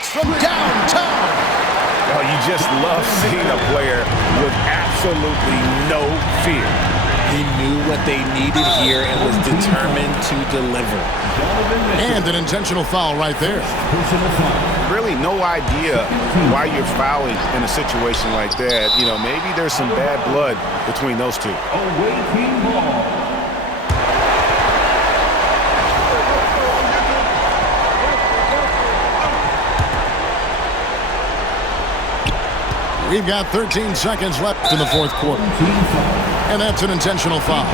strikes from downtown. Oh, you just love seeing a player with absolutely no fear. He knew what they needed here and was determined to deliver. And an intentional foul right there. Really no idea why you're fouling in a situation like that. You know, maybe there's some bad blood between those two. We've got 13 seconds left in the fourth quarter. And that's an intentional foul.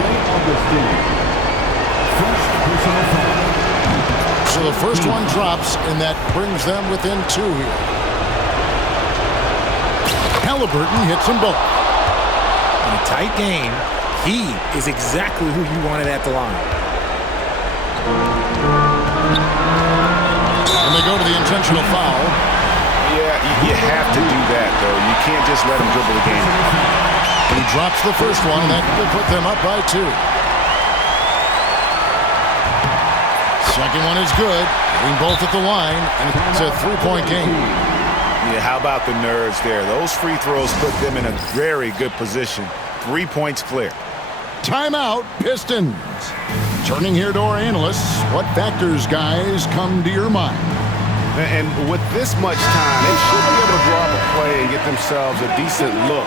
So the first one drops, and that brings them within 2 here. Halliburton hits them both. In a tight game, he is exactly who you wanted at the line. And they go to the intentional foul. Yeah, you have to do that, though. You can't just let him dribble the game. He drops the first one, and that will put them up by 2. Second one is good. Hitting both at the line, and it's a 3-point game. Yeah, how about the nerves there? Those free throws put them in a very good position. 3 points clear. Timeout, Pistons. Turning here to our analysts. What factors, guys, come to your mind? And with this much time, they should be able to draw up a play and get themselves a decent look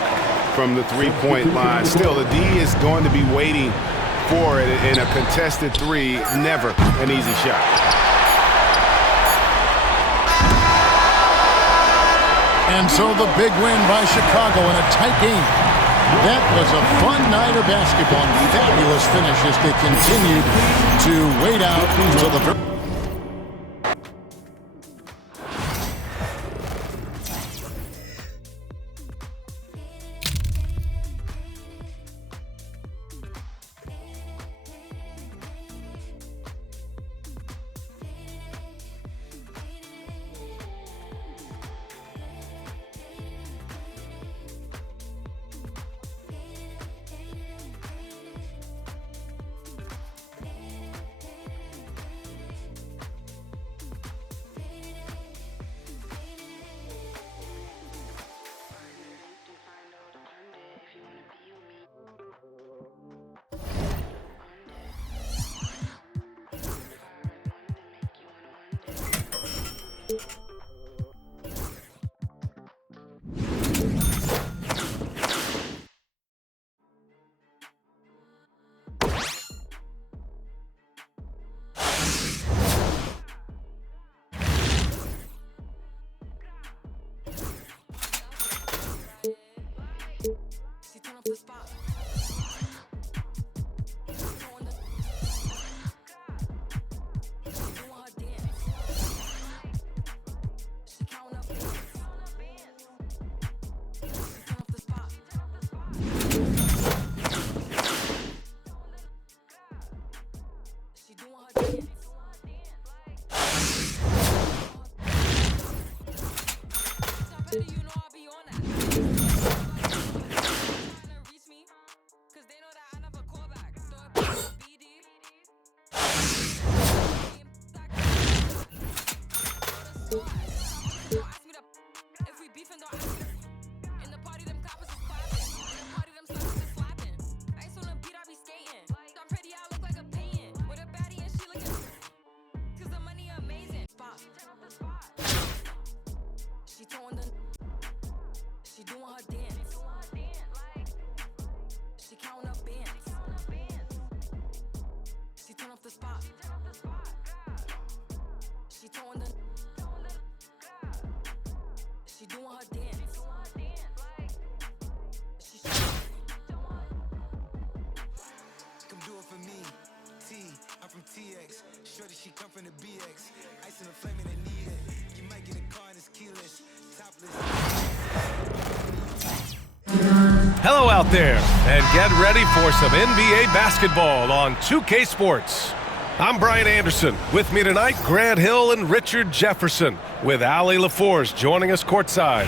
from the three-point line. Still, the D is going to be waiting for it in a contested three. Never an easy shot. And so the big win by Chicago in a tight game. That was a fun night of basketball and fabulous finish as they continued to wait out until the TX, shorty she come from the BX, ice in the flame and they need it. You might get a car and it's keyless, topless. Hello out there, and get ready for some NBA basketball on 2K Sports. I'm Brian Anderson. With me tonight, Grant Hill and Richard Jefferson, with Allie LaForce joining us courtside.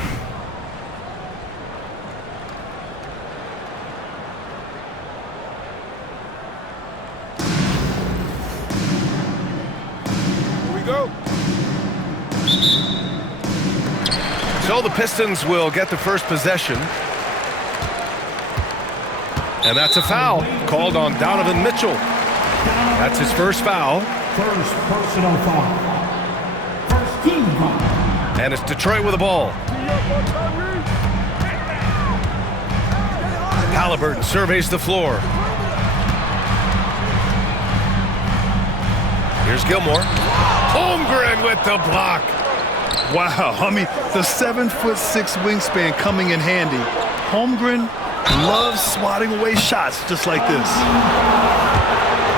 So the Pistons will get the first possession. And that's a foul called on Donovan Mitchell. That's his first foul. First personal foul. First team foul. And it's Detroit with the ball. Halliburton surveys the floor. Here's Gilmore. Holmgren with the block. Wow, I mean, the 7'6" wingspan coming in handy. Holmgren loves swatting away shots just like this.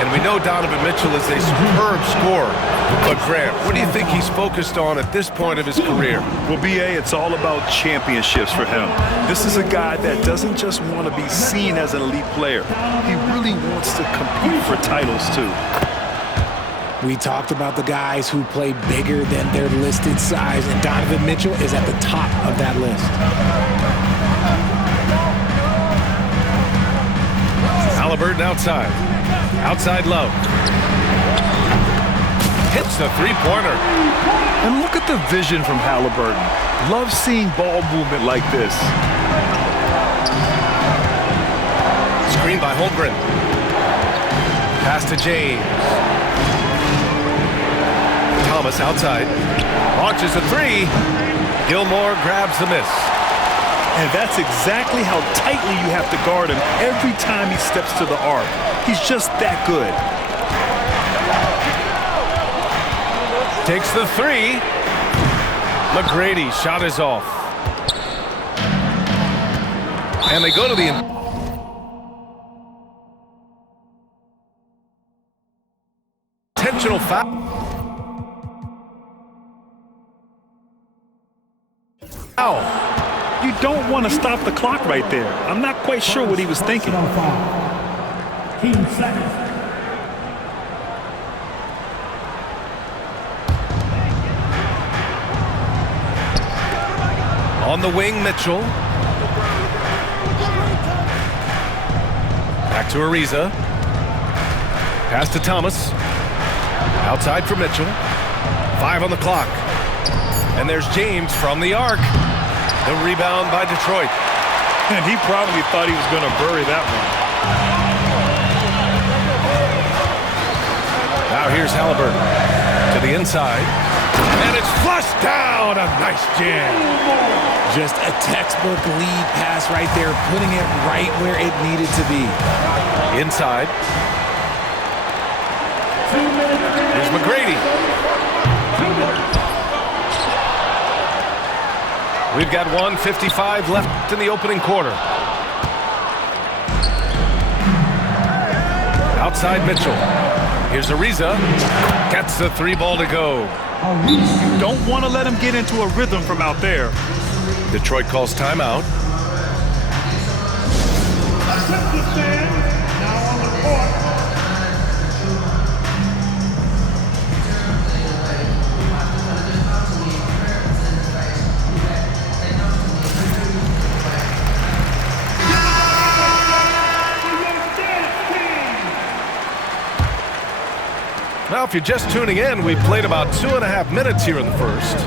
And we know Donovan Mitchell is a superb scorer. But Grant, what do you think he's focused on at this point of his career? Well, B.A., it's all about championships for him. This is a guy that doesn't just want to be seen as an elite player. He really wants to compete for titles, too. We talked about the guys who play bigger than their listed size, and Donovan Mitchell is at the top of that list. Halliburton outside. Outside Love. Hits the three-pointer. And look at the vision from Halliburton. Love seeing ball movement like this. Screen by Holmgren. Pass to James. Thomas outside. Launches a three. Gilmore grabs the miss. And that's exactly how tightly you have to guard him every time he steps to the arc. He's just that good. Takes the three. McGrady shot is off. And they go to the intentional foul. You don't want to stop the clock right there. I'm not quite sure what he was thinking. Personal foul. Team second. On the wing, Mitchell. Back to Ariza. Pass to Thomas. Outside for Mitchell. 5 on the clock. And there's James from the arc. The rebound by Detroit. And he probably thought he was going to bury that one. Now here's Halliburton to the inside. And it's flushed down. A nice jam. Just a textbook lead pass right there, putting it right where it needed to be. Inside. Here's McGrady. We've got 1:55 left in the opening quarter. Outside Mitchell. Here's Ariza. Gets the three ball to go. You don't want to let him get into a rhythm from out there. Detroit calls timeout. Now on the court. Now, if you're just tuning in, we've played about 2.5 minutes here in the first.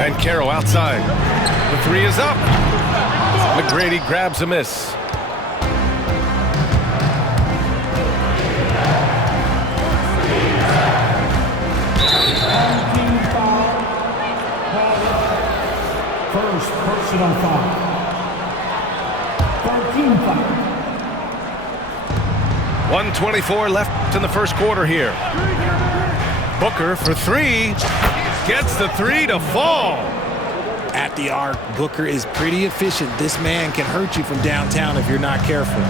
Banchero outside. The three is up. McGrady grabs a miss. Team foul. First personal foul. 13 foul. 1:24 left in the first quarter here. Booker for three. Gets the three to fall. At the arc, Booker is pretty efficient. This man can hurt you from downtown if you're not careful.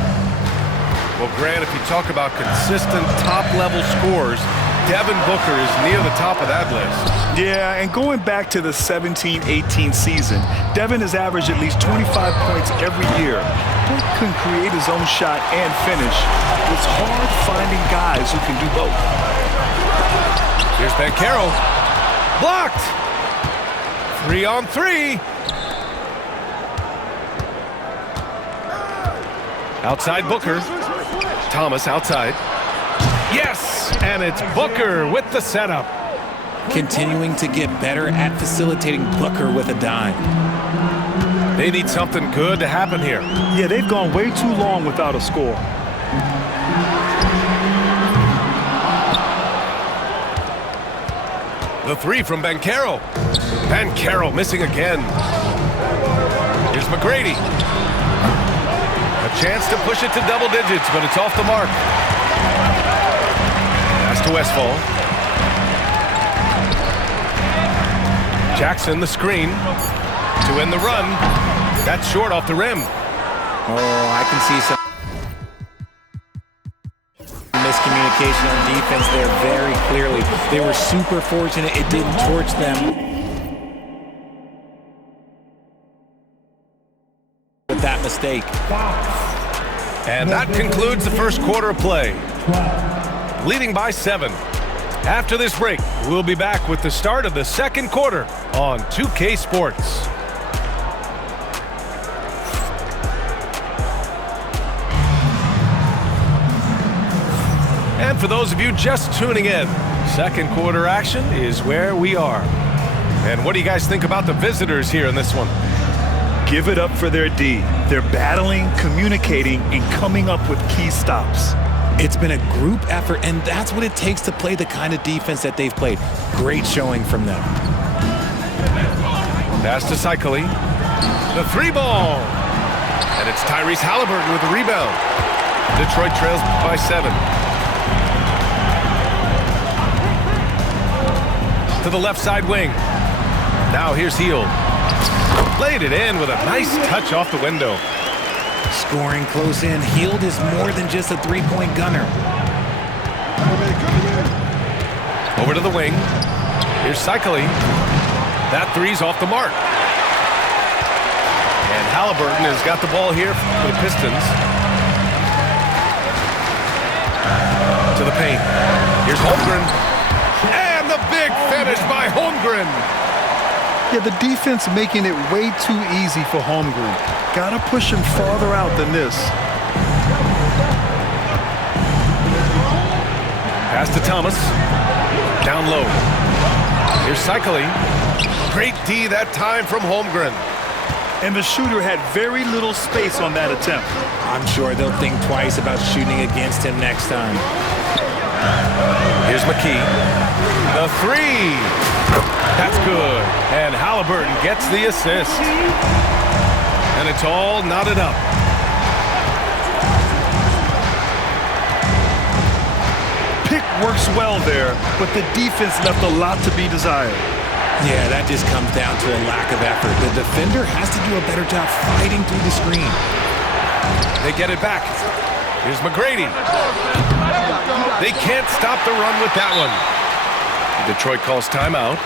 Well, Grant, if you talk about consistent top-level scores, Devin Booker is near the top of that list. Yeah, and going back to the 17-18 season, Devin has averaged at least 25 points every year. Book can create his own shot and finish. It's hard finding guys who can do both. Here's Banchero. Blocked. 3-on-3. Outside Booker. Thomas outside. Yes, and it's Booker with the setup. continuing to get better at facilitating Booker with a dime. They need something good to happen here. Yeah, they've gone way too long without a score. The three from Banchero. Banchero missing again. Here's McGrady. A chance to push it to double digits, but it's off the mark. Pass to Westphal. Jackson the screen to end the run. That's short off the rim. Oh, I can see some miscommunication on defense there very clearly. They were super fortunate it didn't torch them with that mistake. And that concludes the first quarter of play. Leading by 7. After this break, we'll be back with the start of the second quarter on 2K Sports. And for those of you just tuning in, second quarter action is where we are. And what do you guys think about the visitors here in this one? Give it up for their D. They're battling, communicating, and coming up with key stops. It's been a group effort, and that's what it takes to play the kind of defense that they've played. Great showing from them. Pass to Cycli. The three ball. And it's Tyrese Halliburton with the rebound. Detroit trails by 7. To the left side wing. Now here's Hield. Laid it in with a nice touch off the window. Scoring close in. Hield is more than just a three-point gunner. Over to the wing. Here's Cycli. That three's off the mark. And Halliburton has got the ball here for the Pistons. To the paint. Here's Holmgren. And the big finish by Holmgren. Yeah, the defense making it way too easy for Holmgren. Gotta push him farther out than this. Pass to Thomas. Down low. Here's Cycli. Great D that time from Holmgren. And the shooter had very little space on that attempt. I'm sure they'll think twice about shooting against him next time. Here's McKee. The three. That's good. And Halliburton gets the assist. And it's all knotted up. Pick works well there, but the defense left a lot to be desired. Yeah, that just comes down to a lack of effort. The defender has to do a better job fighting through the screen. They get it back. Here's McGrady. They can't stop the run with that one. Detroit calls timeout.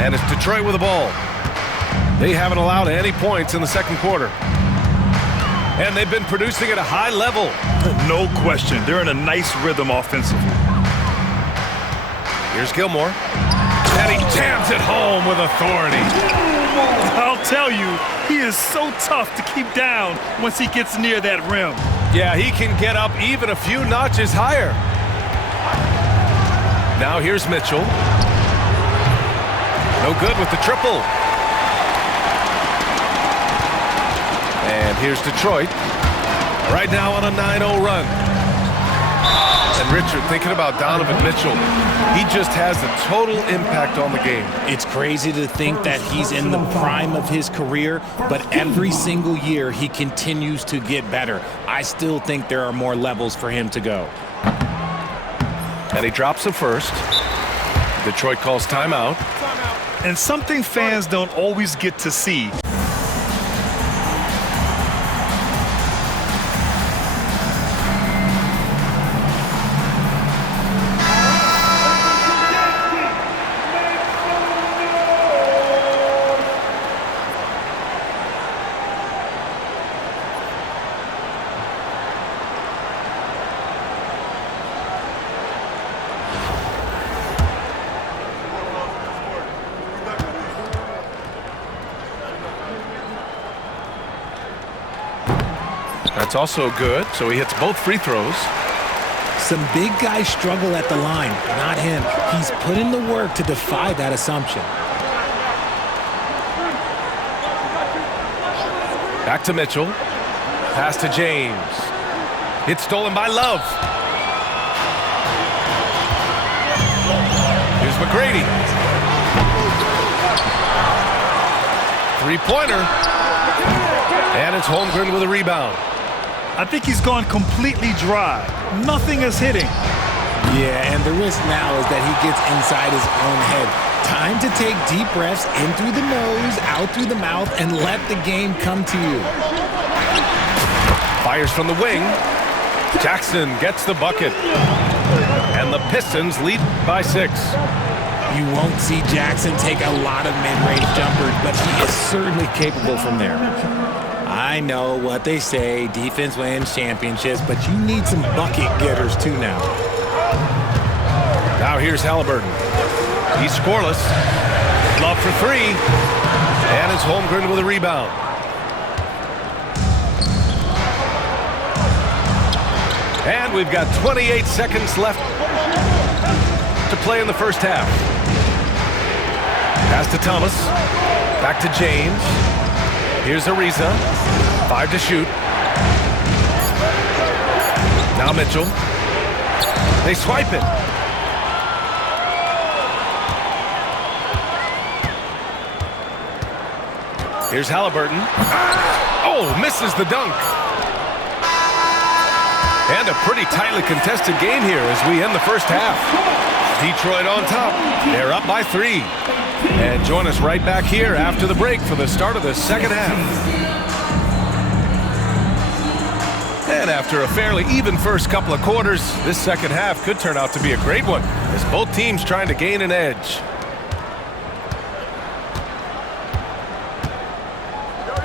And it's Detroit with the ball. They haven't allowed any points in the second quarter. And they've been producing at a high level. No question. They're in a nice rhythm offensively. Here's Gilmore. And he jams it home with authority. I'll tell you, he is so tough to keep down once he gets near that rim. Yeah, he can get up even a few notches higher. Now here's Mitchell. No good with the triple. And here's Detroit. Right now on a 9-0 run. And Richard, thinking about Donovan Mitchell, he just has a total impact on the game. It's crazy to think that he's in the prime of his career, but every single year he continues to get better. I still think there are more levels for him to go. And he drops the first. Detroit calls timeout. and something fans don't always get to see. That's also good, so he hits both free throws. Some big guys struggle at the line, not him. He's put in the work to defy that assumption. Back to Mitchell. Pass to James. It's stolen by Love. Here's McGrady. Three-pointer. And it's Holmgren with a rebound. I think he's gone completely dry. Nothing is hitting. Yeah, and the risk now is that he gets inside his own head. Time to take deep breaths in through the nose, out through the mouth, and let the game come to you. Fires from the wing. Jackson gets the bucket. And the Pistons lead by 6. You won't see Jackson take a lot of mid-range jumpers, but he is certainly capable from there. I know what they say, defense wins championships, but you need some bucket getters too now. Now here's Halliburton. He's scoreless. Love for 3. And it's Holmgren with a rebound. And we've got 28 seconds left to play in the first half. Pass to Thomas. Back to James. Here's Ariza. 5 to shoot. Now Mitchell. They swipe it. Here's Halliburton. Oh, misses the dunk. And a pretty tightly contested game here as we end the first half. Detroit on top. They're up by 3. And join us right back here after the break for the start of the second half. And after a fairly even first couple of quarters, this second half could turn out to be a great one as both teams trying to gain an edge.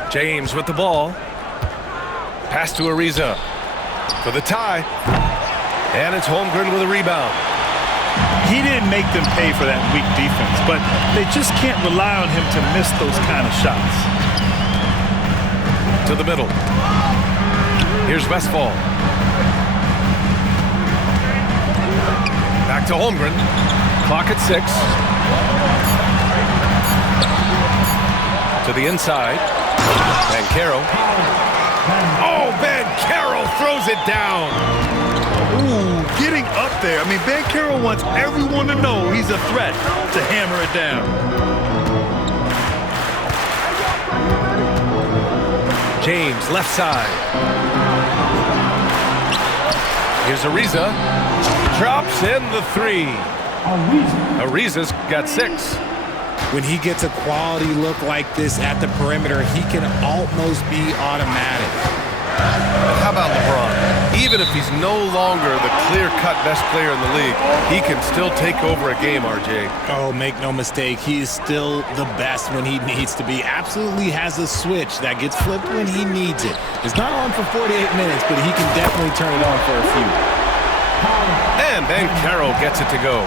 James with the ball. Pass to Ariza for the tie. And it's Holmgren with a rebound. He didn't make them pay for that weak defense, but they just can't rely on him to miss those kind of shots. To the middle. Here's Westphal. Back to Holmgren. Clock at 6. To the inside. Banchero. Oh, Banchero throws it down. Ooh, getting up there. I mean, Banchero wants everyone to know he's a threat to hammer it down. James, left side. Here's Ariza. Drops in the 3. Ariza's got 6. When he gets a quality look like this at the perimeter, he can almost be automatic. And how about LeBron? Even if he's no longer the clear-cut best player in the league, he can still take over a game, RJ. Oh, make no mistake, he is still the best when he needs to be. Absolutely has a switch that gets flipped when he needs it. It's not on for 48 minutes, but he can definitely turn it on for a few. And Banchero gets it to go.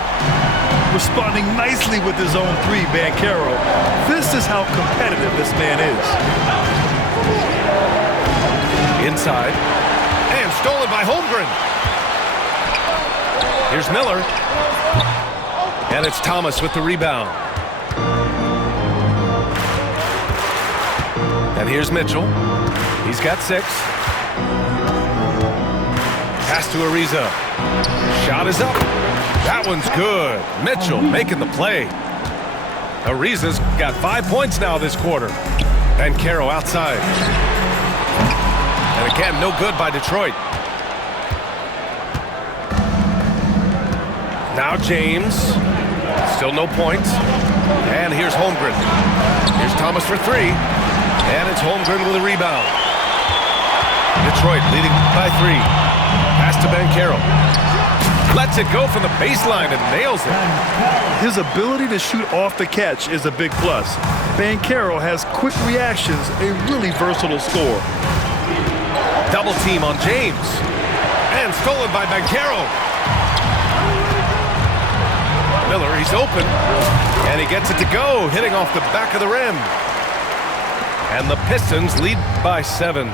Responding nicely with his own 3, Banchero. This is how competitive this man is. Inside. And stolen by Holmgren. Here's Miller. And it's Thomas with the rebound. And here's Mitchell. He's got 6. Pass to Ariza. Shot is up. That one's good. Mitchell making the play. Ariza's got 5 points now this quarter. Banchero outside. And again, no good by Detroit. Now James. Still no points. And here's Holmgren. Here's Thomas for three. And it's Holmgren with a rebound. Detroit leading by 3. Pass to Banchero. Lets it go from the baseline and nails it. His ability to shoot off the catch is a big plus. Banchero has quick reactions, a really versatile scorer. Double team on James. And stolen by Banchero. Miller, he's open. And he gets it to go, hitting off the back of the rim. And the Pistons lead by 7.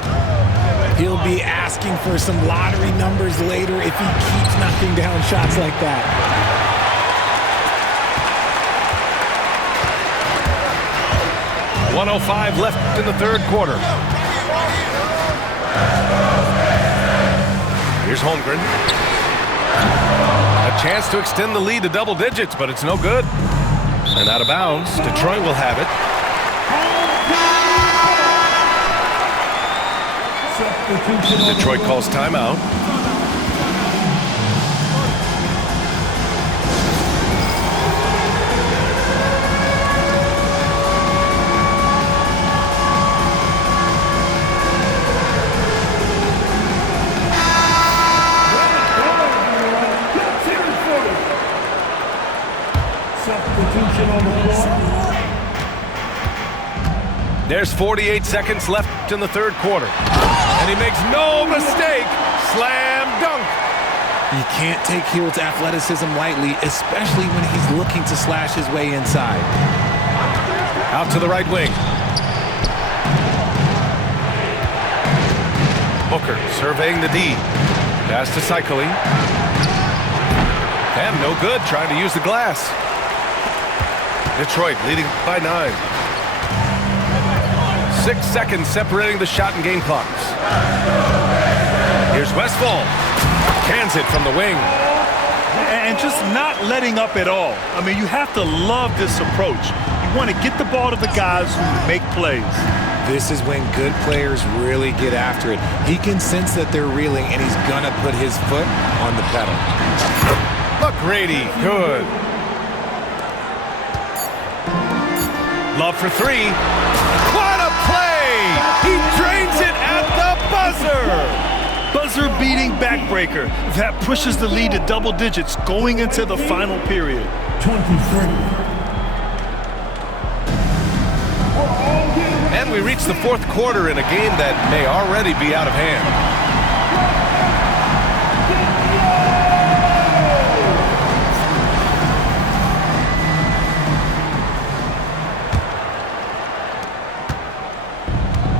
He'll be asking for some lottery numbers later if he keeps knocking down shots like that. .105 left in the third quarter. Here's Holmgren. A chance to extend the lead to double digits, but it's no good. And out of bounds, Detroit will have it. Detroit calls timeout. Substitution on the floor. There's 48 seconds left in the third quarter. And he makes no mistake. Slam dunk. You can't take Hield's athleticism lightly, especially when he's looking to slash his way inside. Out to the right wing. Booker surveying the D. Pass to Cycling. And no good, trying to use the glass. Detroit leading by 9. 6 seconds separating the shot and game clocks. Here's Westphal. Cans it from the wing. And just not letting up at all. I mean, you have to love this approach. You want to get the ball to the guys who make plays. This is when good players really get after it. He can sense that they're reeling, and he's going to put his foot on the pedal. McGrady, good. Love for 3. What a play! He drains it at the buzzer! Buzzer-beating backbreaker. That pushes the lead to double digits going into the final period. 23. And we reach the fourth quarter in a game that may already be out of hand.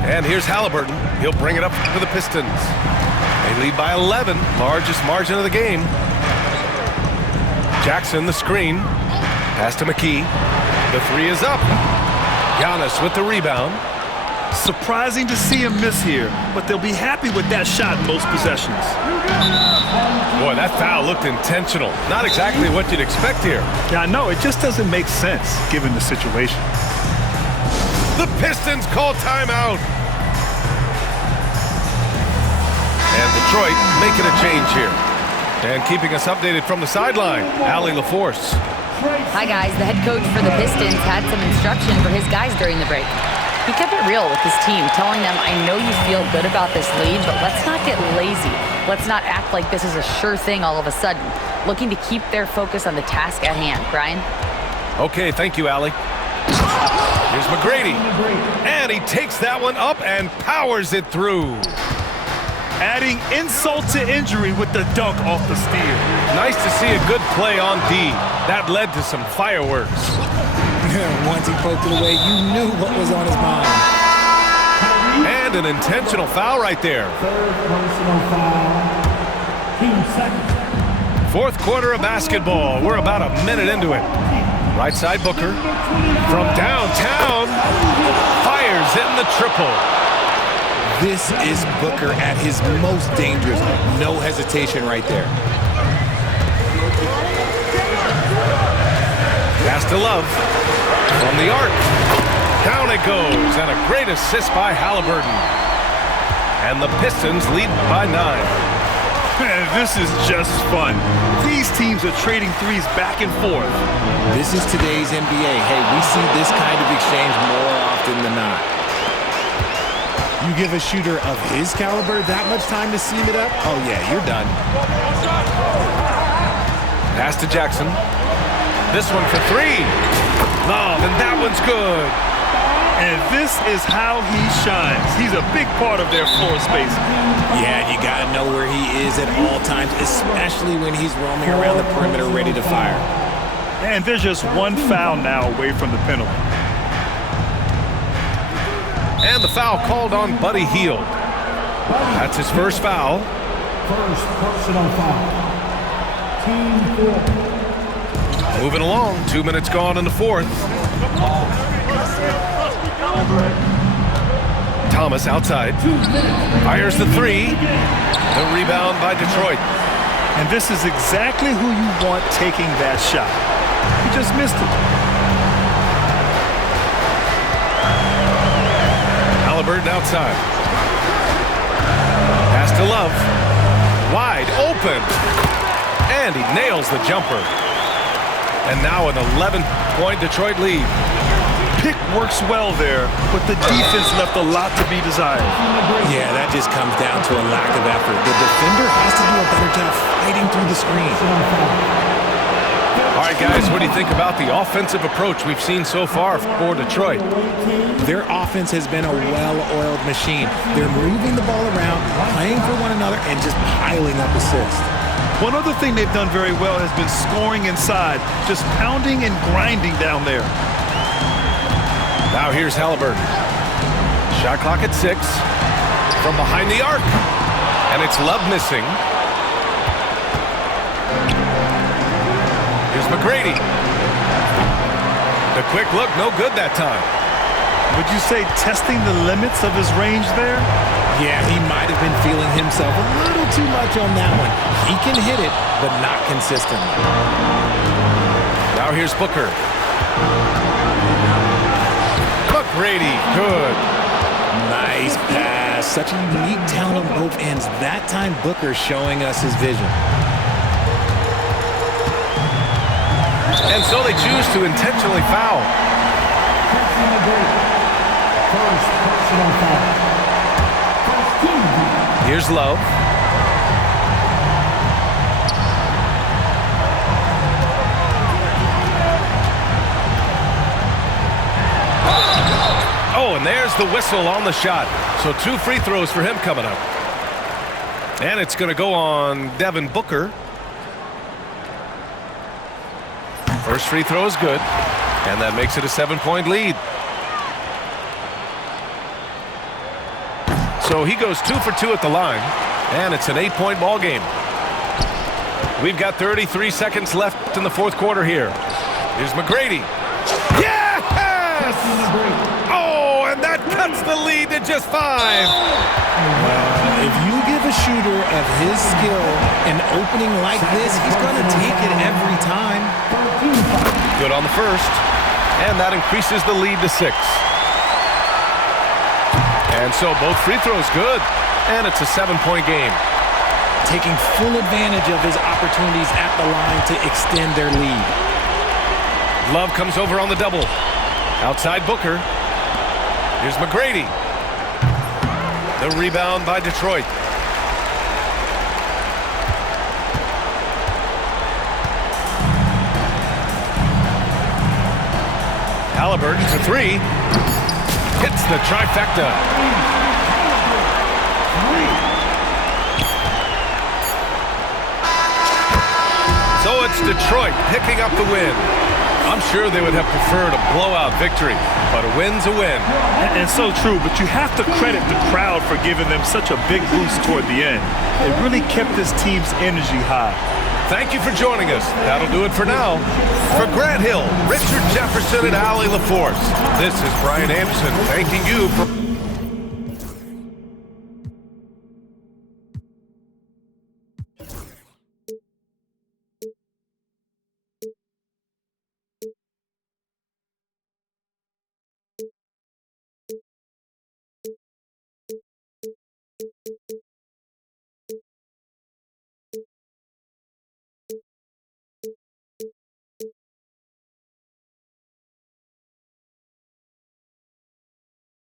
And here's Halliburton. He'll bring it up for the Pistons. They lead by 11, largest margin of the game. Jackson, the screen. Pass to McKee. The 3 is up. Giannis with the rebound. Surprising to see him miss here, but they'll be happy with that shot in most possessions. Boy, that foul looked intentional. Not exactly what you'd expect here. Yeah, I know. It just doesn't make sense given the situation. The Pistons call timeout. And Detroit making a change here. And keeping us updated from the sideline, Allie LaForce. Hi, guys. The head coach for the Pistons had some instruction for his guys during the break. He kept it real with his team, telling them, I know you feel good about this lead, but let's not get lazy. Let's not act like this is a sure thing all of a sudden. Looking to keep their focus on the task at hand. Brian? Okay, thank you, Allie. Here's McGrady. And he takes that one up and powers it through. Adding insult to injury with the dunk off the steal. Nice to see a good play on D. That led to some fireworks. Once he poked it away, you knew what was on his mind. And an intentional foul right there. Third personal foul. Team second. Fourth quarter of basketball. We're about a minute into it. Right side Booker. From downtown. Fires in the triple. This is Booker at his most dangerous. No hesitation right there. Pass to Love. From the arc. Down it goes. And a great assist by Halliburton. And the Pistons lead by 9. Man, this is just fun. These teams are trading threes back and forth. This is today's NBA. Hey, we see this kind of exchange more often than not. You give a shooter of his caliber that much time to seam it up? Oh, yeah, you're done. Pass to Jackson. This one for three. Love, and that one's good. And this is how he shines. He's a big part of their floor space. Yeah, you got to know where he is at all times, especially when he's roaming around the perimeter ready to fire. And there's just one foul now away from the penalty. And the foul called on Buddy Hield. That's his first foul. First personal foul. Team foul. Moving along, 2 minutes gone in the fourth. Thomas outside. Fires the three. The rebound by Detroit. And this is exactly who you want taking that shot. He just missed it. Halliburton outside. Pass to Love. Wide open. And he nails the jumper. And now an 11-point Detroit lead. Pick works well there, but the defense left a lot to be desired. Yeah, that just comes down to a lack of effort. The defender has to do a better job fighting through the screen. All right, guys, what do you think about the offensive approach we've seen so far for Detroit? Their offense has been a well-oiled machine. They're moving the ball around, playing for one another, and just piling up assists. One other thing they've done very well has been scoring inside, just pounding and grinding down there. Now here's Halliburton. Shot clock at 6. From behind the arc. And it's Love missing. Here's McGrady. The quick look, no good that time. Would you say testing the limits of his range there? Yeah, he might have been feeling himself a little too much on that one. He can hit it, but not consistently. Now here's Booker. McGrady, good. Nice pass. Such a unique talent on both ends. That time, Booker showing us his vision. And so they choose to intentionally foul. First personal foul. First team. Here's Love. Oh, and there's the whistle on the shot. So 2 free throws for him coming up. And it's going to go on Devin Booker. First free throw is good. And that makes it a 7-point lead. So he goes 2 for 2 at the line. And it's an 8-point ball game. We've got 33 seconds left in the fourth quarter here. Here's McGrady. Yes! Oh, and that cuts the lead to just 5. If you give a shooter of his skill an opening like this, he's going to take it every time. Good on the first. And that increases the lead to 6. And so both free throws good. And it's a 7-point game. Taking full advantage of his opportunities at the line to extend their lead. Love comes over on the double. Outside Booker. Here's McGrady. The rebound by Detroit. Halliburton for 3. Hits the trifecta. So it's Detroit picking up the win. I'm sure they would have preferred a blowout victory, but a win's a win. And so true, but you have to credit the crowd for giving them such a big boost toward the end. It really kept this team's energy high. Thank you for joining us. That'll do it for now. For Grant Hill, Richard Jefferson, and Allie LaForce, this is Brian Anderson thanking you for...